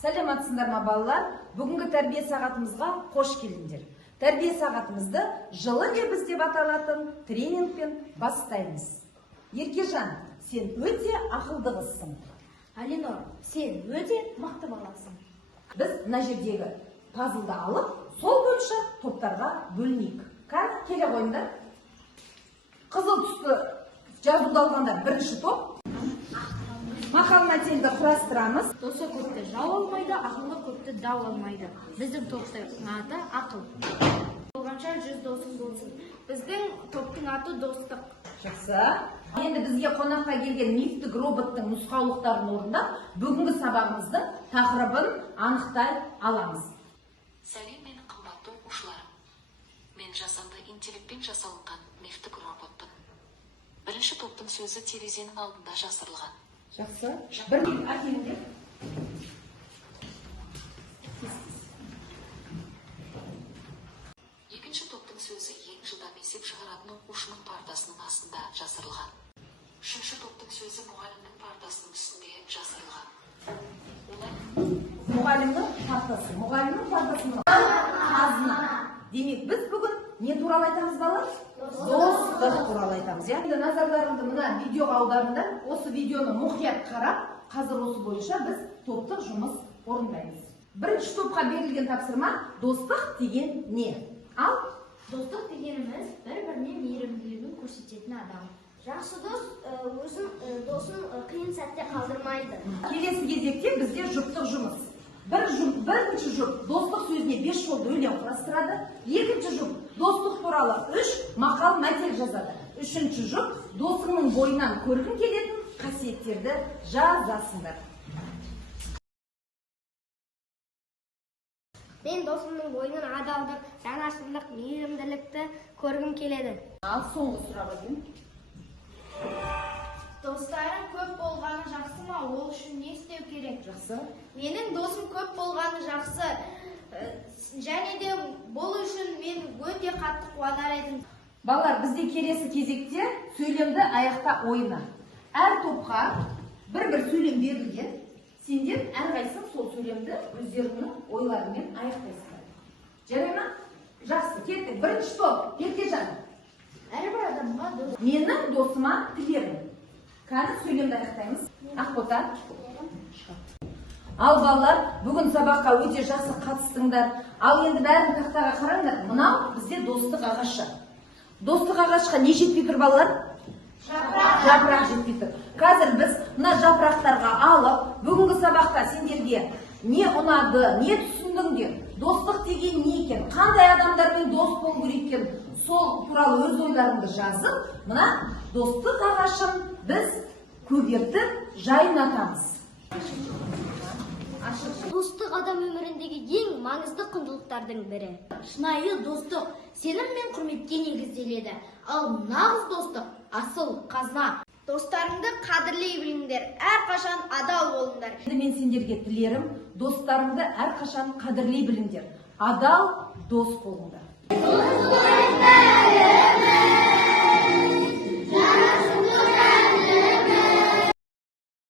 Сәлематсыңдар ма балалар? Бүгінгі тәрбие сағатымызға қош келдіңдер. Тәрбие сағатымызды жылы лебіз деп аталатын тренингпен бастаймыз. Еркежан, сен өте ақылды қызсың. Алинор, сен өте мықты баласың. Біз мына жердегі пазлды алып, сол бойынша топтарға бөлінейік. Қане, келе қойыңдар. Қызыл түсті жазуды алғандар бірінші топ. Мақал мәтелді құрастырамыз. Досы көпті жау алмайды, ақылы көпті дау алмайды. Біздің топтың аты ақыл. Болғанша 100 досың болсын. Біздің топтың аты достық. Жақсы. Енді бізге қонаққа келген мифтік роботтың нұсқаулықтарын орындап, бүгінгі сабағымыздың тақырыбын анықтай аламыз. Сәлем, менің қымбатты оқушыларым. Мен жасанды интеллектпен жасалынған мифтік роботпын. Бірінші топтың сөзі терезенің алдында жасырылған. Жақсы. Бір кел әкеліңдер. Екінші топтың сөзі ең жылдам есеп шығаратын оқушының партасының астында жасырылған. Үшінші топтың сөзі мұғалімнің партасының үстінде жасырылған. Мұғалімнің партасының қазына. Демек, біз бүгін не туралы айтамыз, балалар? Достық туралы айтамыз. Енді назарларыңды мына видеоға аударыңдар. Осы видеоны мұқият қарап, қазір осы бойынша біз топтық жұмыс орындаймыз. Бірінші топқа берілген тапсырма достық деген не? Ал Достық дегеніміз бір-біріне мейірімділігін көрсететін адам. Жақсы дос өзін досын қиын сәтте қалдырмайды. келесі кезекте бізде жұптық жұмыс. Бірінші жұп достық сөзіне 5 жолды өлең құрастырады. Екінші жұп достық туралы 3 мақал мәтел жазады. Үшінші жұп досыңның бойынан көргің келетін қасиеттерді жазасыңдар. Мен досымның бойынан адалдық, жанашырлық, мейірімділікті көргім келеді. Ал соңғы сұрағы дейін. Достарым көп болғаны жақсы ма? Ол үшін не істеу керек? Жақсы. Менің досым көп болғаны жақсы. Және де бұл үшін мен өте қатты қуанар едім. Балалар, бізде келесі кезекте сөйлемді аяқта ойна. Әр топқа бір-бір сөйлем берілген. Сендер әрқайсың сол сөйлемді өздеріңнің ойларымен аяқтайсыңдар. Жарай ма? Жақсы, кеттік. Бірінші топ, Еркежан. Әрбір адамға дос. Менің досыма тілерім. Қазір сөйлемді аяқтаймыз. Ақбота. Ал балалар, бүгін сабаққа өте жақсы қатыстыңдар. Ал енді бәрін тақтаға қараңдар. Мынау бізде достық ағашы. Достық ағашқа не жетпей тұр, балалар? Жапырақ жетпей тұр. Қазір біз мына жапырақтарға алып, бүгінгі сабақта сендерге не ұнады, не түсіндіңдер, достық деген не екен, қандай адамдармен дос болу керек екен, сол туралы өз ойларыңды жазып, мына достық ағашын біз көгертіп жайнатамыз. Достық адам өміріндегі ең маңызды құндылықтардың бірі. Шынайы достық сенім мен құрметке негізделеді. Ал нағыз достық асыл қазына. Достарыңды қадірлей біліңдер, әрқашан адал болыңдар. Енді мен сендерге тілерім, достарыңды әрқашан қадірлей біліңдер. Адал дос болыңдар.